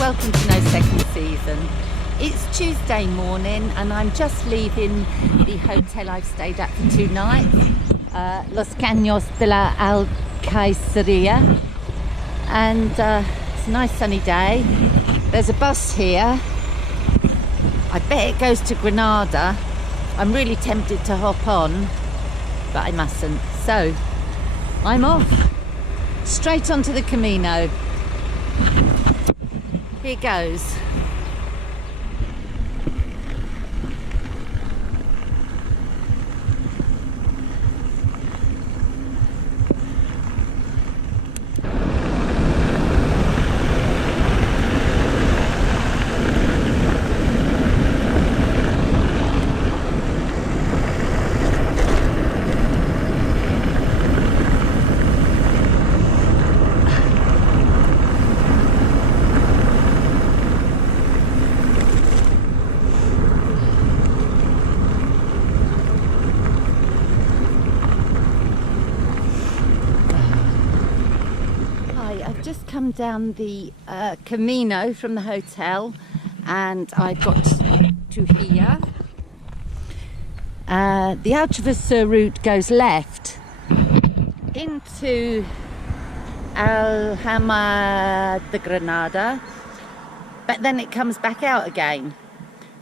welcome to No Second Season. It's Tuesday morning and I'm just leaving the hotel I've stayed at for 2 nights, Los Caños de la Alcaiceria, and it's a nice sunny day. There's a bus here. I bet it goes to Granada. I'm really tempted to hop on, but I mustn't. So I'm off straight onto the Camino. Here goes. Just come down the Camino from the hotel and I got to here. The ALTRAVESUR route goes left into Alhama de Granada, but then it comes back out again,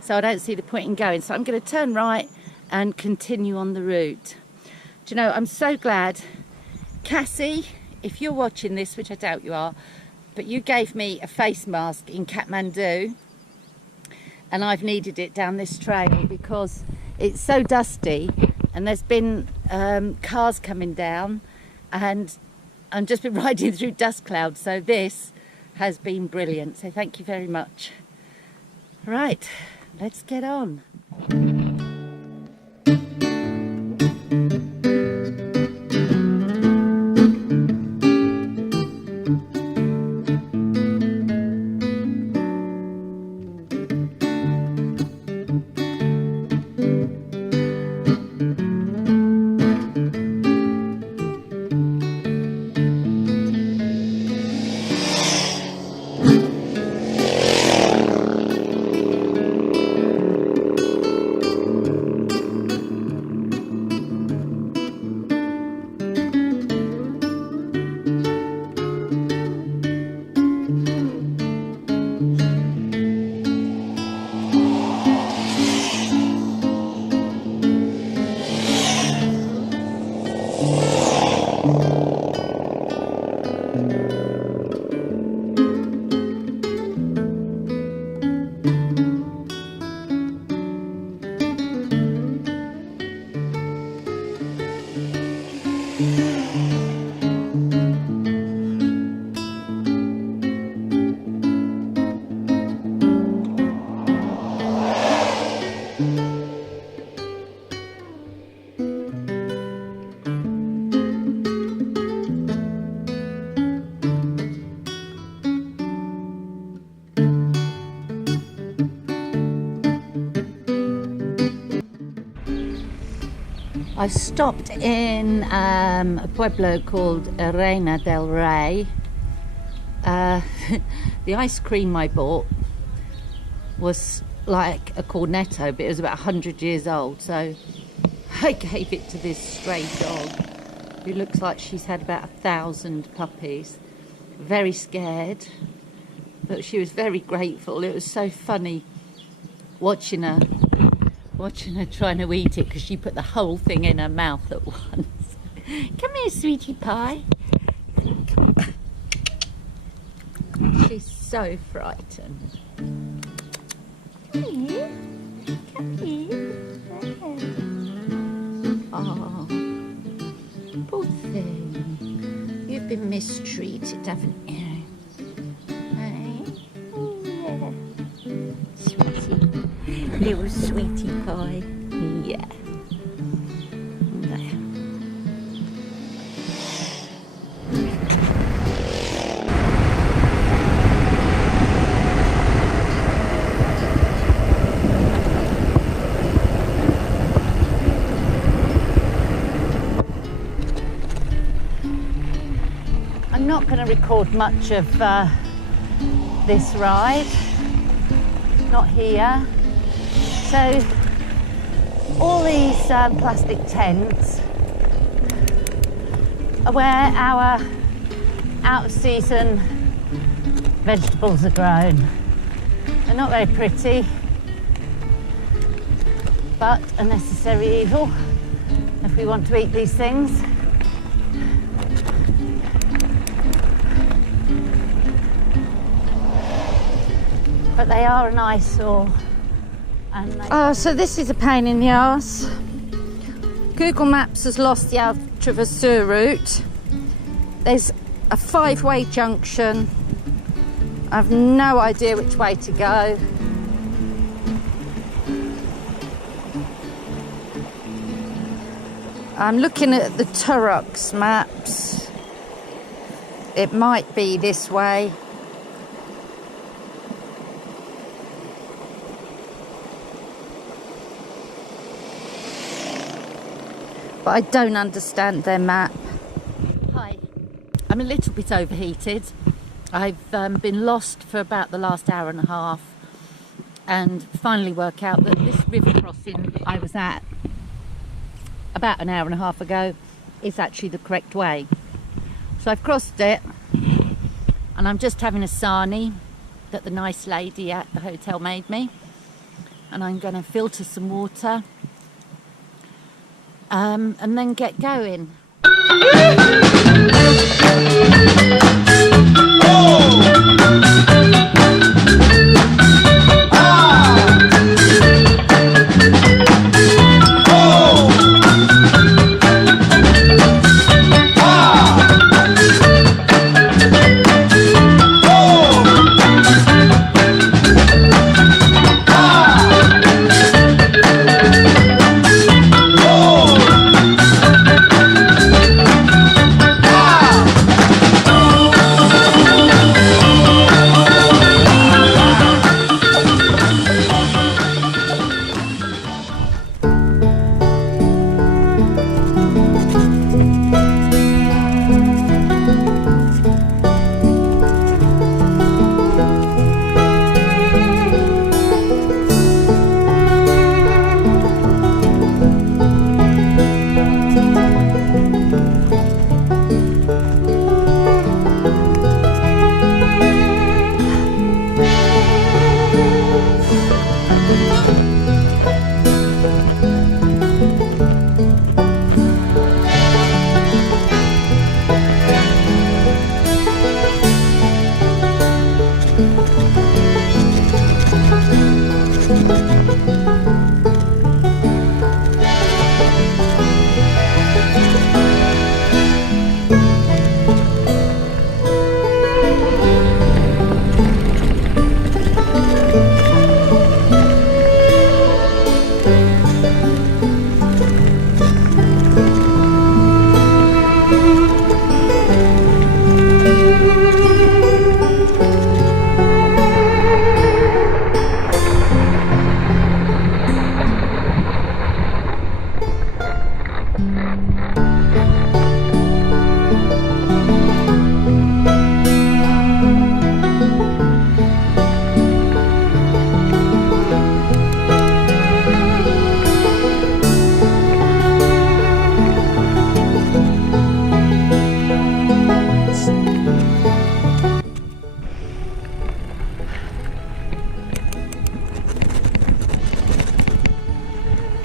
so I don't see the point in going, so I'm going to turn right and continue on the route. Do you know, I'm so glad, Cassie, if you're watching this, which I doubt you are, but you gave me a face mask in Kathmandu and I've needed it down this trail because it's so dusty and there's been cars coming down and I've just been riding through dust clouds, so this has been brilliant, so thank you very much. Right, let's get on. I stopped in a pueblo called Reina del Rey. The ice cream I bought was like a cornetto, but it was about 100 years old, so I gave it to this stray dog who looks like she's had about 1,000 puppies. Very scared, but she was very grateful. It was so funny watching her trying to eat it because she put the whole thing in her mouth at once. Come here, sweetie pie. She's so frightened. Come here. Come here. Oh, poor thing. You've been mistreated, haven't you? Little sweetie pie. Yeah. There. I'm not going to record much of this ride, not here. So all these plastic tents are where our out-of-season vegetables are grown. They're not very pretty, but a necessary evil if we want to eat these things. But they are an eyesore. Oh, so this is a pain in the arse. Google Maps has lost the ALTRAVESUR route. There's a 5-way junction. I've no idea which way to go. I'm looking at the terrace maps. It might be this way. But I don't understand their map. Hi, I'm a little bit overheated. I've been lost for about the last hour and a half and finally work out that this river crossing I was at about an hour and a half ago is actually the correct way. So I've crossed it and I'm just having a sarnie that the nice lady at the hotel made me, and I'm going to filter some water and then get going.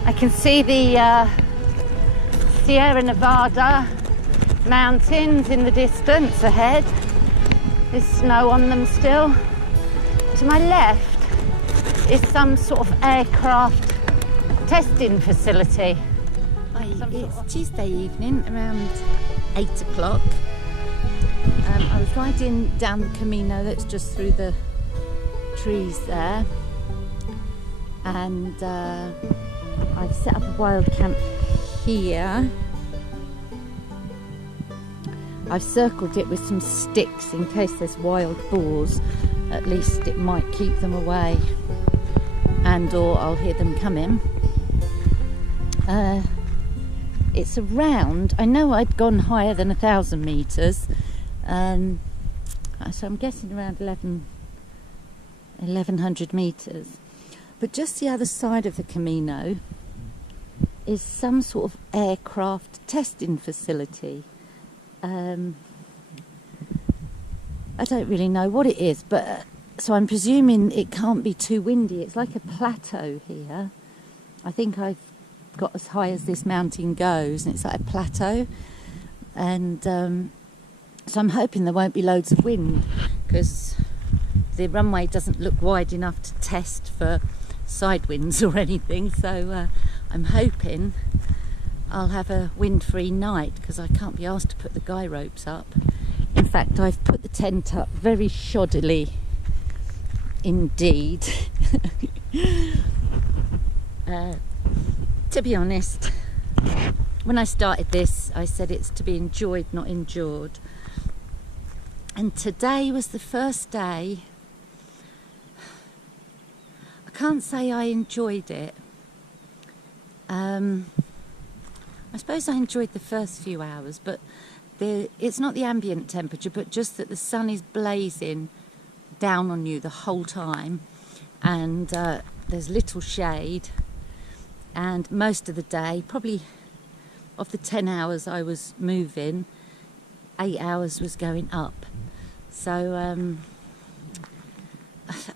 I can see the Sierra Nevada mountains in the distance ahead. There's snow on them still. To my left is some sort of aircraft testing facility. It's Tuesday evening, around 8 o'clock. I was riding down the Camino that's just through the trees there, and I've set up a wild camp here. I've circled it with some sticks in case there's wild boars. At least it might keep them away, and or I'll hear them coming. It's around, I know I'd gone higher than 1,000 metres, so I'm guessing around 1100 metres. But just the other side of the Camino is some sort of aircraft testing facility. I don't really know what it is, but so I'm presuming it can't be too windy. It's like a plateau here. I think I've got as high as this mountain goes, and it's like a plateau. And so I'm hoping there won't be loads of wind, because the runway doesn't look wide enough to test for side winds or anything. So I'm hoping I'll have a wind-free night, because I can't be asked to put the guy ropes up. In fact, I've put the tent up very shoddily indeed. To be honest, when I started this, I said it's to be enjoyed, not endured. And today was the first day. I can't say I enjoyed it. I suppose I enjoyed the first few hours, but it's not the ambient temperature, but just that the sun is blazing down on you the whole time, and there's little shade. And most of the day, probably of the 10 hours I was moving, 8 hours was going up. So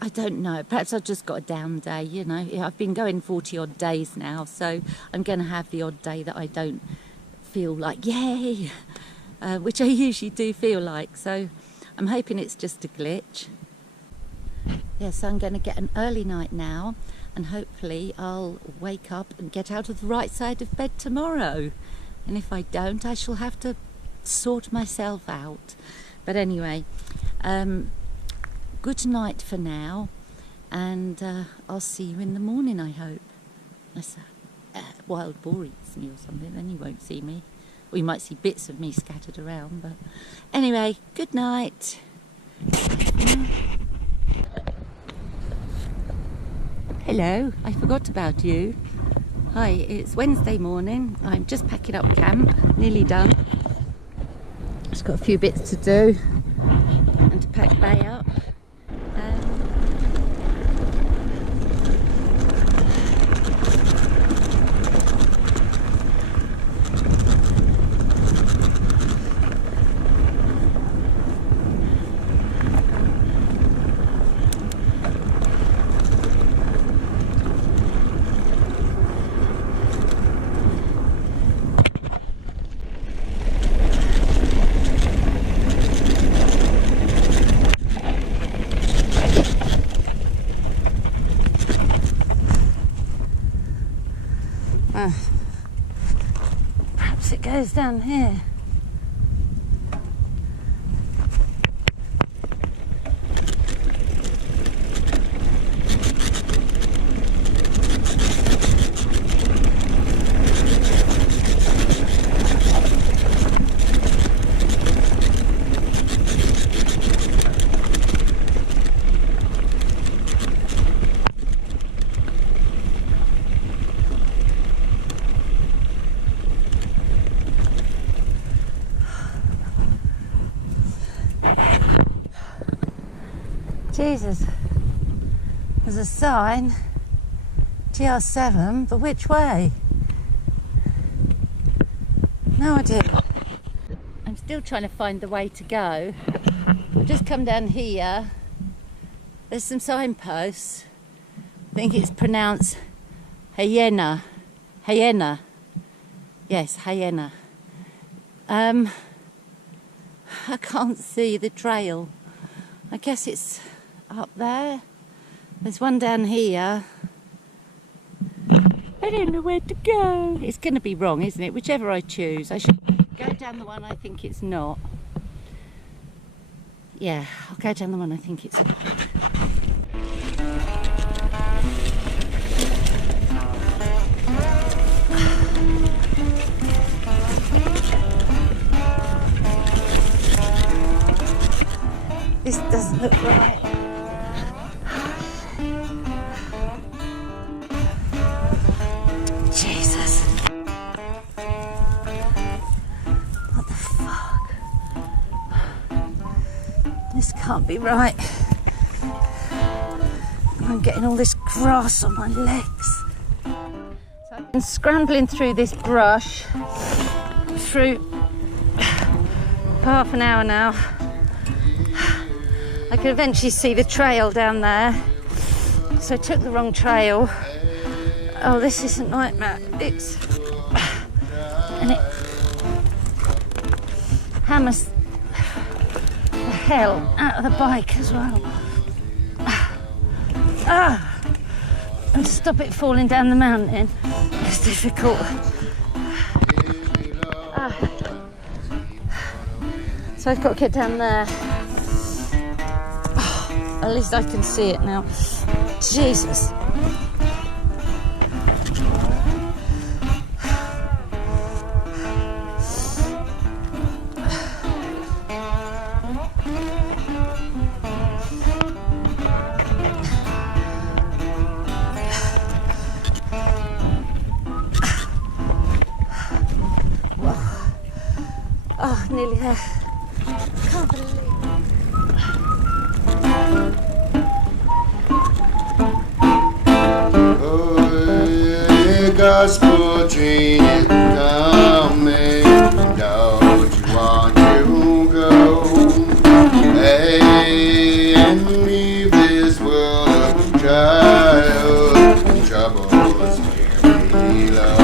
I don't know, perhaps I've just got a down day, you know. I've been going 40 odd days now, so I'm going to have the odd day that I don't feel like yay, which I usually do feel like. So I'm hoping it's just a glitch. Yeah, so I'm going to get an early night now, and hopefully I'll wake up and get out of the right side of bed tomorrow. And if I don't, I shall have to sort myself out. But anyway, good night for now, and I'll see you in the morning, I hope. Unless a wild boar eats me or something, then you won't see me. Or you might see bits of me scattered around. But anyway, good night. Hello, I forgot about you. Hi, it's Wednesday morning. I'm just packing up camp, nearly done. Just got a few bits to do and to pack Bay up. Perhaps it goes down here. Jesus, there's a sign, TR7, but which way? No idea. I'm still trying to find the way to go. I've just come down here. There's some signposts. I think it's pronounced hyena. Hyena. Yes, hyena. I can't see the trail. I guess it's up there. There's one down here. I don't know where to go. It's going to be wrong, isn't it? Whichever I choose. I should go down the one I think it's not. Yeah, I'll go down the one I think it's not. This doesn't look right. Jesus. What the fuck? This can't be right. I'm getting all this grass on my legs. So I've been scrambling through this brush through half an hour now. I could eventually see the trail down there, so I took the wrong trail. Oh, this is a nightmare. And it hammers the hell out of the bike as well. And to stop it falling down the mountain is difficult. So I've got to get down there. At least I can see it now. Jesus. Oh, nearly there. Can't believe it. Gospel train is coming, don't you want to go? Hey, and leave this world of trials and troubles here below.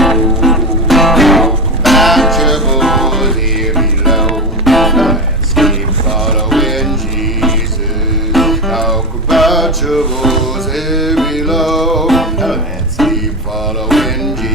About troubles here below. Let's keep following Jesus. Talk about troubles here below. Let's keep following Jesus.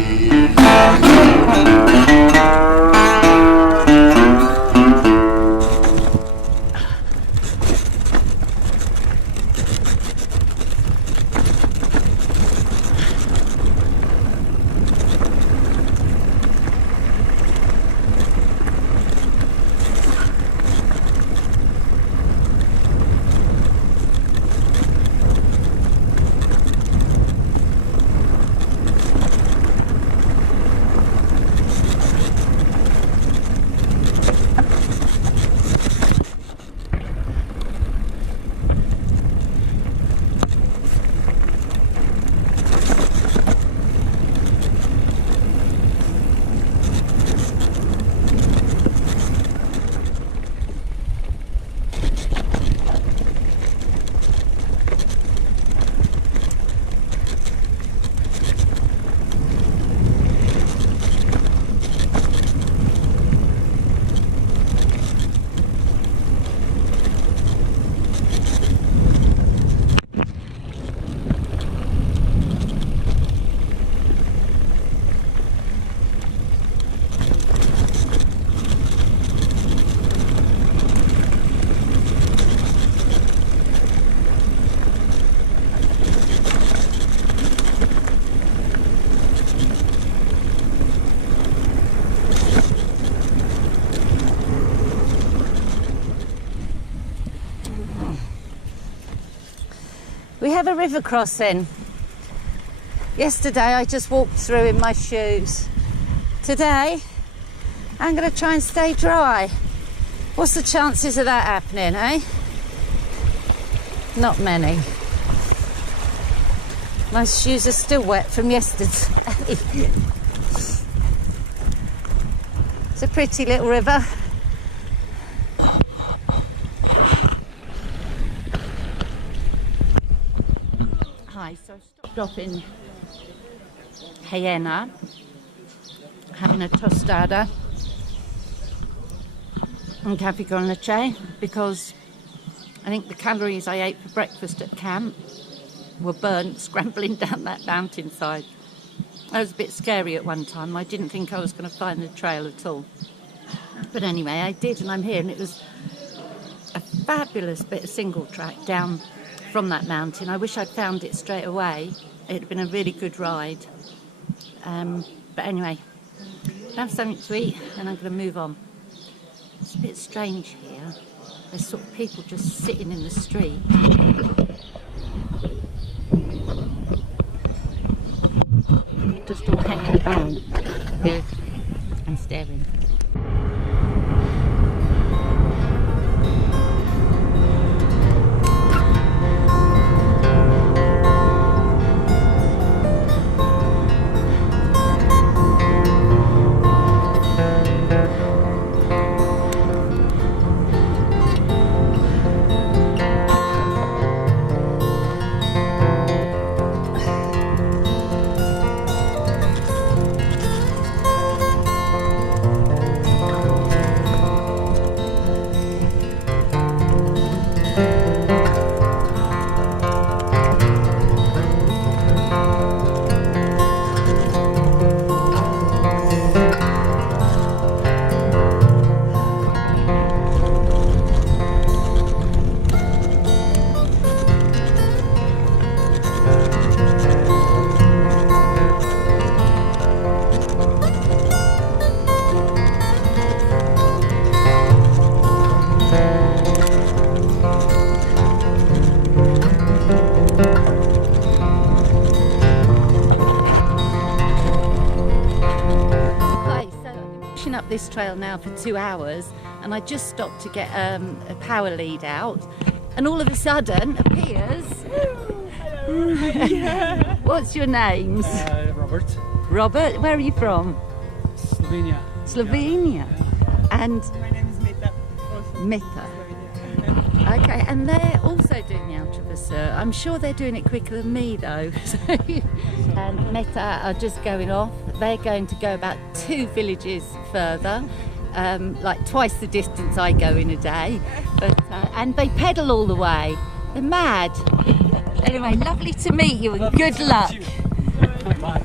We have a river crossing. Yesterday I just walked through in my shoes. Today I'm going to try and stay dry. What's the chances of that happening, eh? Not many. My shoes are still wet from yesterday. It's a pretty little river. Hi, so I stopped off in Hyena, having a tostada and cafe con leche, because I think the calories I ate for breakfast at camp were burnt scrambling down that mountainside. I was a bit scary at one time. I didn't think I was going to find the trail at all. But anyway, I did, and I'm here, and it was a fabulous bit of single track down from that mountain. I wish I'd found it straight away. It had been a really good ride. But anyway, have something to eat, and I'm going to move on. It's a bit strange here. There's sort of people just sitting in the street. Just all hanging around here and staring. up this trail now for 2 hours, and I just stopped to get a power lead out, and all of a sudden appears. What's your names? Robert. Robert, where are you from? Slovenia. Slovenia. And My name is Meta. Meta. Okay, and they're also doing the ALTRAVESUR. I'm sure they're doing it quicker than me though. And Meta are just going off. They're going to go about 2 villages further, like twice the distance I go in a day. But and they pedal all the way. They're mad. Anyway, lovely to meet you and good luck. Bye.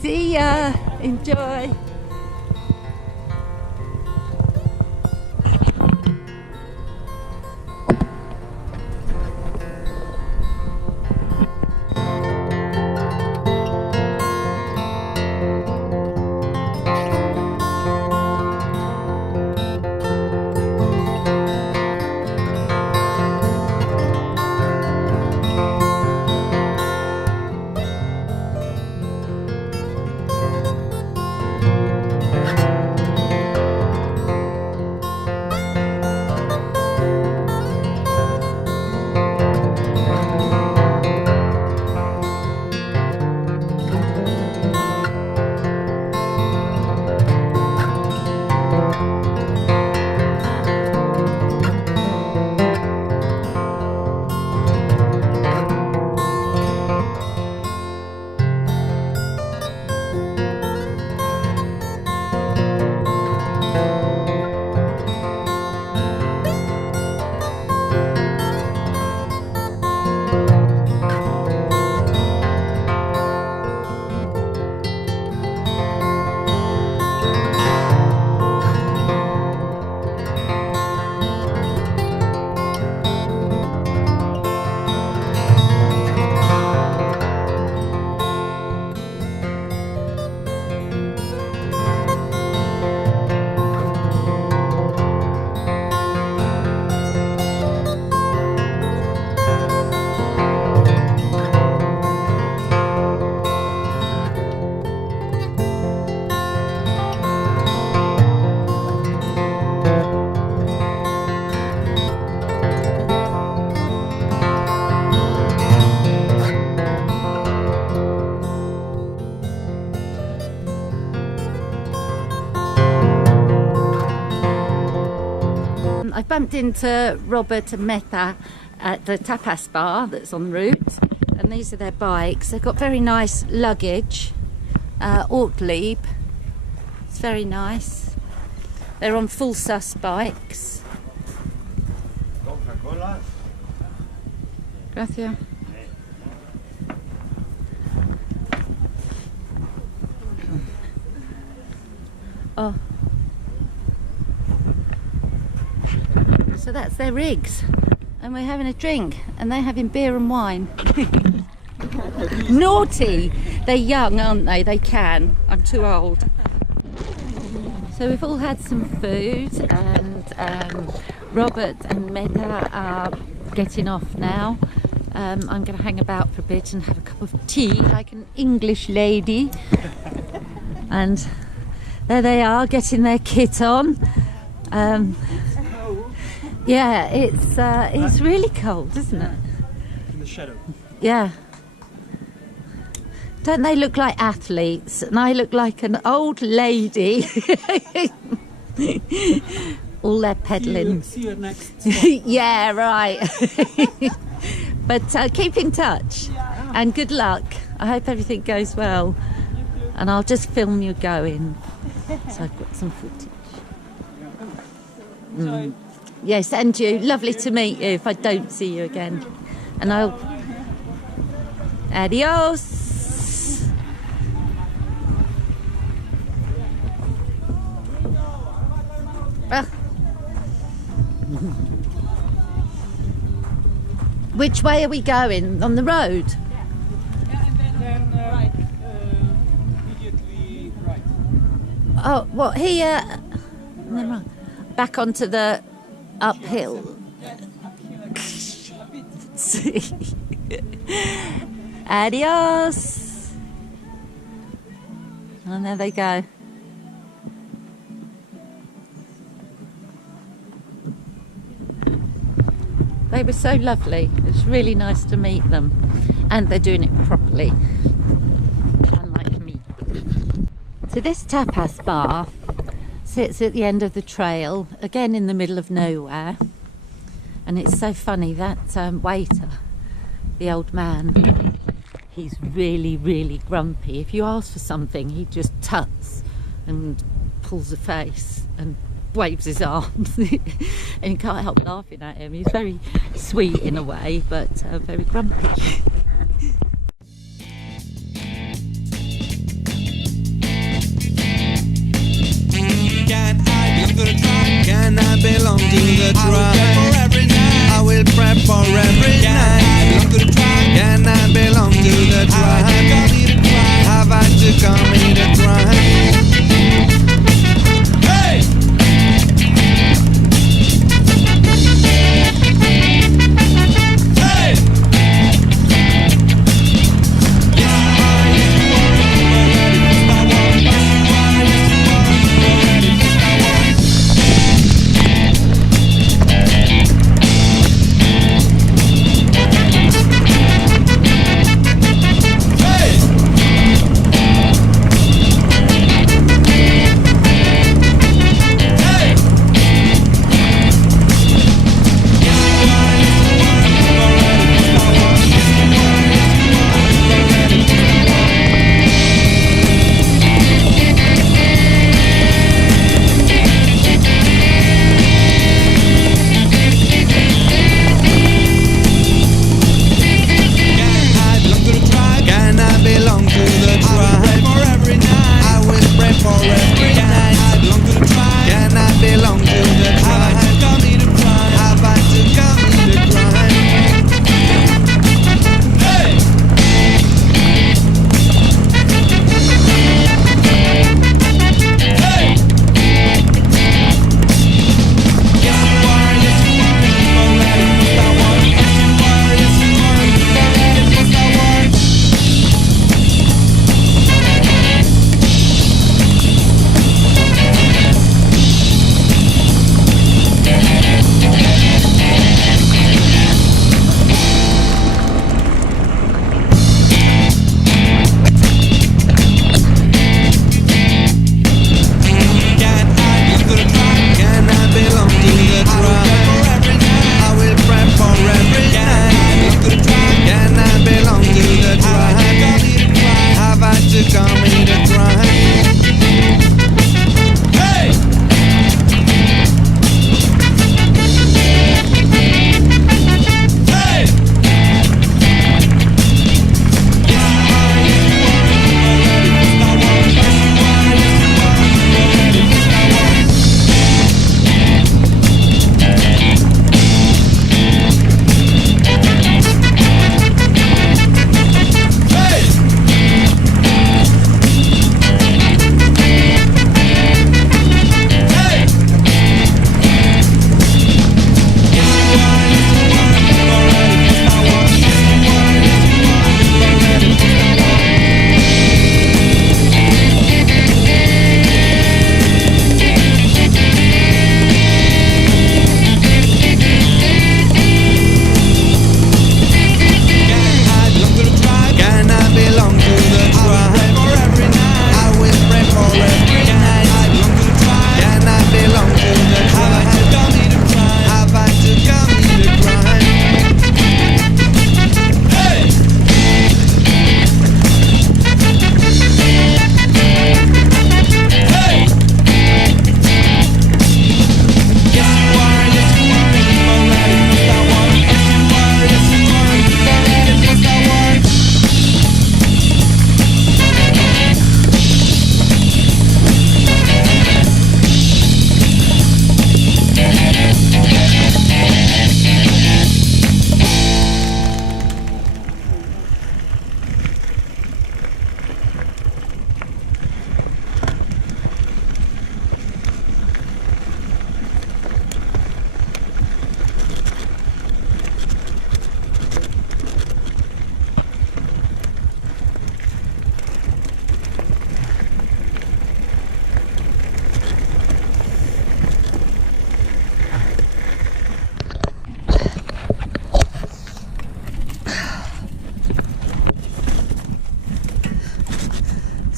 See ya. Enjoy. I bumped into Robert and Meta at the tapas bar that's en route, and these are their bikes. They've got very nice luggage, Ortlieb. It's very nice. They're on full sus bikes. Coca-Cola. Gracias. Oh. So that's their rigs, and we're having a drink, and they're having beer and wine. Naughty! They're young, aren't they? They can. I'm too old. So we've all had some food, and Robert and Meta are getting off now. I'm going to hang about for a bit and have a cup of tea like an English lady. And there they are, getting their kit on. Yeah, it's really cold, isn't it? In the shadow. Yeah. Don't they look like athletes? And I look like an old lady. All their peddling. See you next spot. Yeah, right. But keep in touch and good luck. I hope everything goes well. And I'll just film you going. So I've got some footage. Yes, and you. Lovely to meet you if I don't see you again. And I'll... Adios! Which way are we going? On the road? Yeah, and then right. Immediately right. Oh, what, here? And then right. Back onto the uphill. Adios. And there they go. They were so lovely. It was really nice to meet them. And they're doing it properly, unlike me. So this tapas bar sits at the end of the trail, again in the middle of nowhere. And it's so funny, that waiter, the old man, he's really, really grumpy. If you ask for something, he just tuts and pulls a face and waves his arms. And you can't help laughing at him. He's very sweet in a way, but very grumpy. Can I belong to the tribe? I will prep for every night. I belong to the tribe. Can I belong to the tribe? Have I to commit a crime? Hey!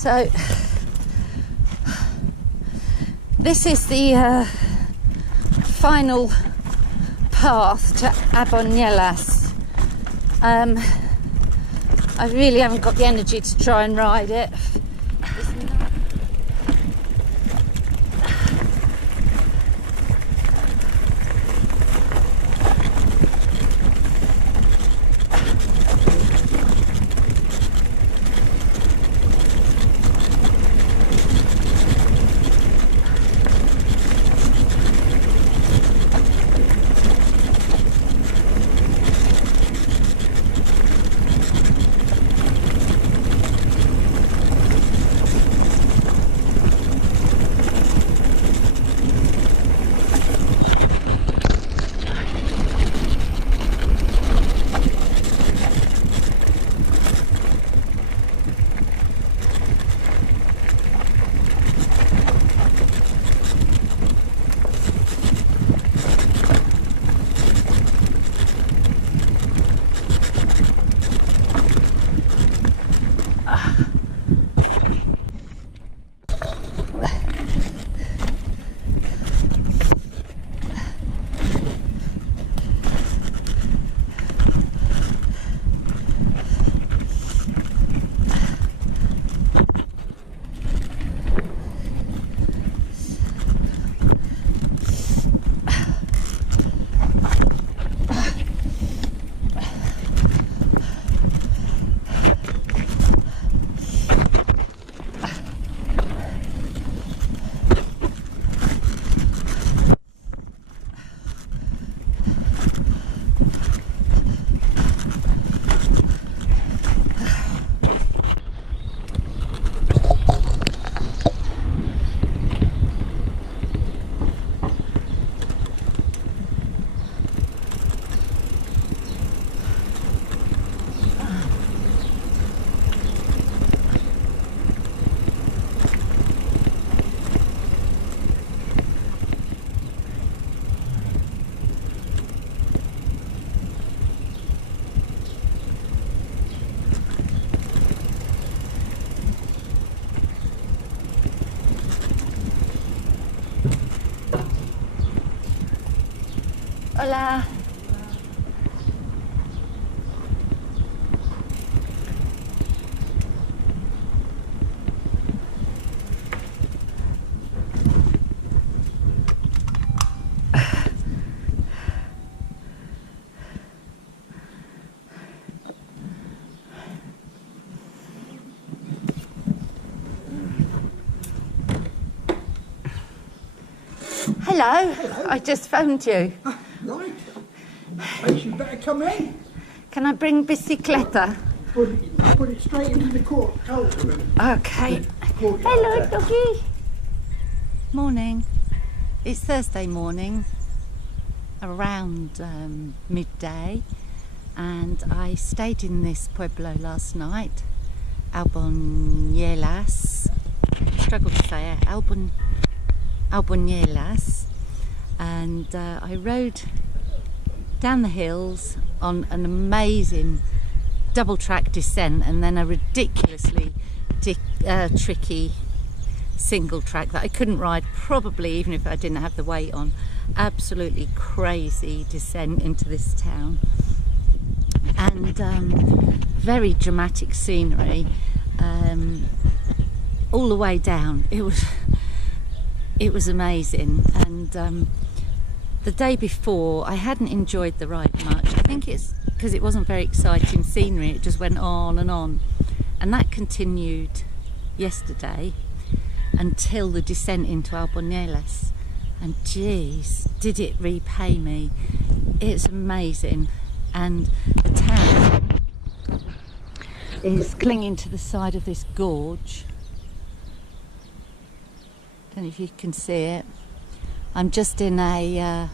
So this is the final path to Abuñuelas. I really haven't got the energy to try and ride it. Hola. Hello. I just phoned you. Right. Thanks, you better come in. Can I bring bicicleta? Put it straight into the court. Okay. Hello, doggy. Morning. It's Thursday morning, around midday, and I stayed in this pueblo last night, Albunuelas. Struggle to say it. Albuñuelas, and I rode down the hills on an amazing double track descent and then a ridiculously tricky single track that I couldn't ride probably even if I didn't have the weight on. Absolutely crazy descent into this town, and very dramatic scenery all the way down. It was amazing, and the day before I hadn't enjoyed the ride much. I think it's because it wasn't very exciting scenery, it just went on, and that continued yesterday until the descent into Albunuelas, and geez, did it repay me. It's amazing, and the town is clinging to the side of this gorge. Don't know if you can see it. I'm just in a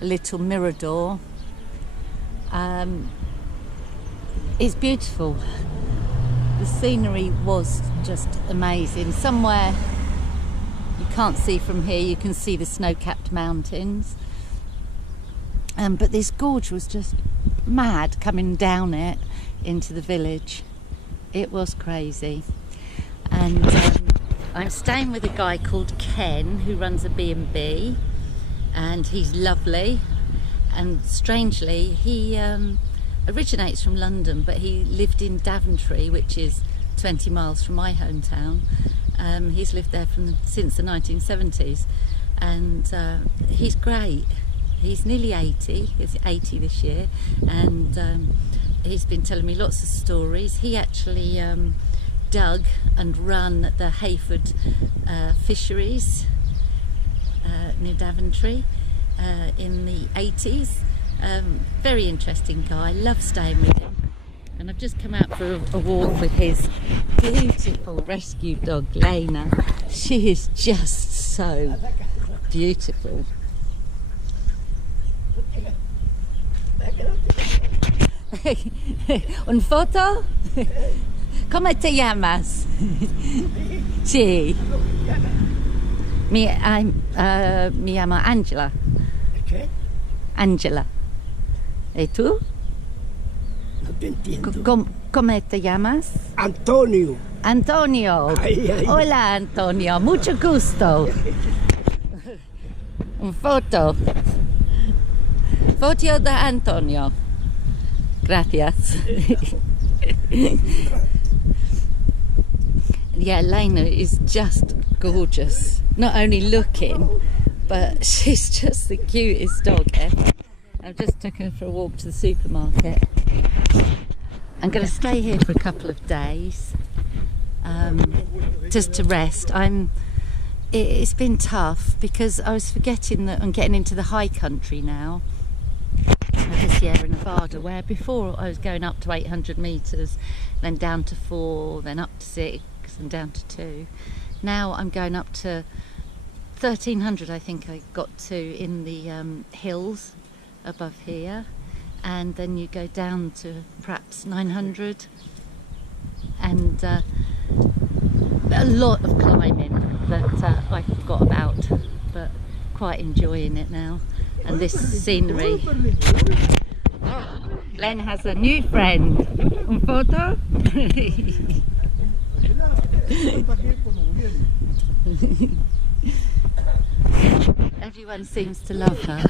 little mirador. It's beautiful. The scenery was just amazing. Somewhere you can't see from here, you can see the snow-capped mountains. But this gorge was just mad coming down it into the village. It was crazy. and I'm staying with a guy called Ken who runs a B&B, and he's lovely. And strangely, he originates from London, but he lived in Daventry, which is 20 miles from my hometown. He's lived there since the 1970s, and he's great. He's nearly 80, he's 80 this year, and he's been telling me lots of stories. He actually dug and run the Hayford fisheries near Daventry in the 80s. Very interesting guy, love staying with him. And I've just come out for a walk with his beautiful rescue dog Lena. She is just so beautiful. Un foto? ¿Cómo te llamas? Sí. Me llamo Angela. ¿Qué? Angela. ¿Y tú? No te entiendo. ¿Cómo te llamas? Antonio. Antonio. Ay, ay. Hola Antonio, mucho gusto. Un foto. Foto de Antonio. Gracias. Yeah, Lena is just gorgeous. Not only looking, but she's just the cutest dog ever. I've just taken her for a walk to the supermarket. I'm going to stay here for a couple of days, just to rest. It's been tough because I was forgetting that I'm getting into the high country now, the Sierra Nevada, where before I was going up to 800 metres, then down to 4, then up to 6 and down to 2. Now I'm going up to 1300, I think I got to, in the hills above here, and then you go down to perhaps 900, and a lot of climbing that I forgot about, but quite enjoying it now. And this scenery. Len has a new friend. Un photo? Everyone seems to love her.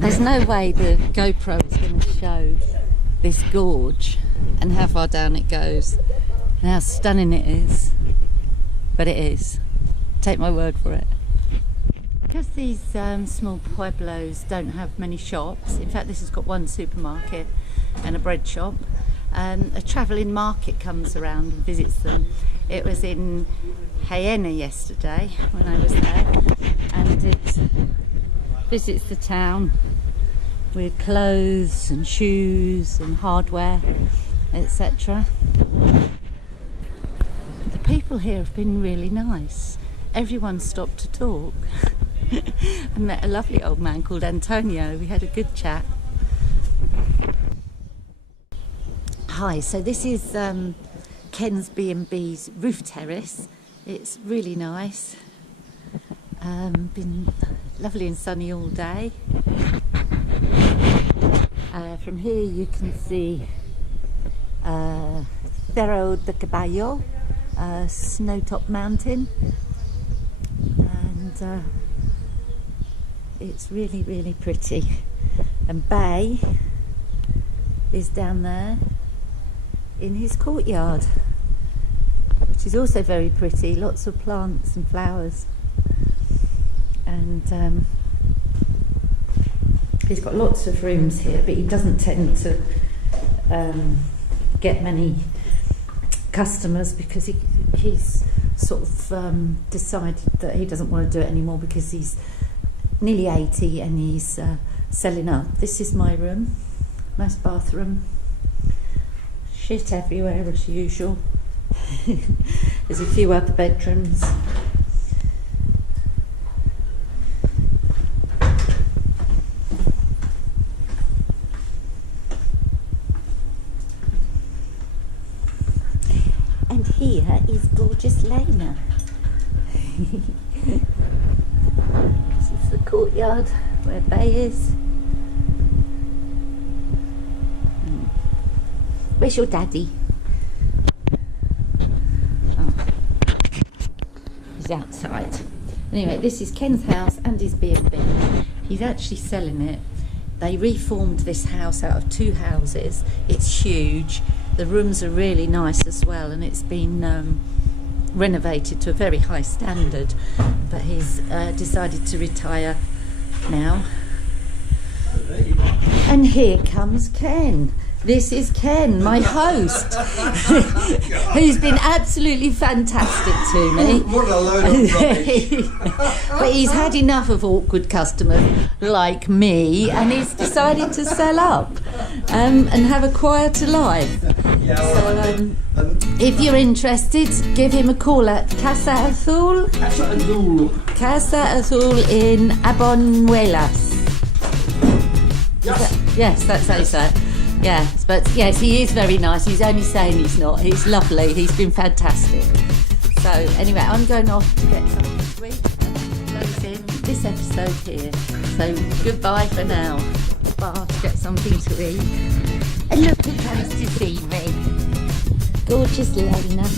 There's no way the GoPro is going to show this gorge and how far down it goes and how stunning it is, but it is. Take my word for it. Because these small pueblos don't have many shops, in fact this has got one supermarket and a bread shop, a travelling market comes around and visits them. It was in Hyena yesterday when I was there, and it visits the town with clothes and shoes and hardware, etc. The people here have been really nice. Everyone stopped to talk. I met a lovely old man called Antonio. We had a good chat. Hi, so this is Ken's B&B's roof terrace. It's really nice. Been lovely and sunny all day. From here you can see Cerro de Caballo, Snowtop Mountain, and it's really, really pretty. And Bay is down there in his courtyard, which is also very pretty. Lots of plants and flowers, and he's got lots of rooms here, but he doesn't tend to get many customers because he's sort of decided that he doesn't want to do it anymore because he's nearly 80 and he's selling up. This is my room, nice bathroom, shit everywhere as usual. There's a few other bedrooms. And here is gorgeous Lena. This is the courtyard where Bay is. Where's your daddy? He's outside. Anyway, this is Ken's house and his B&B. He's actually selling it. They reformed this house out of 2 houses. It's huge. The rooms are really nice as well, and it's been renovated to a very high standard. But he's decided to retire now. And here comes Ken. This is Ken, my host, who's been absolutely fantastic to me. What a load of rubbish. But he's had enough of awkward customers like me, and he's decided to sell up and have a quieter life. So if you're interested, give him a call at Casa Azul. Casa Azul. Casa Azul in Abuñuelas. Yes, that's how you say it. Yes, but yes, he is very nice. He's only saying he's not. He's lovely. He's been fantastic. So anyway, I'm going off to get something to eat and closing this episode here. So goodbye for now. Bar to get something to eat. And look who comes to see me. Gorgeous Lena.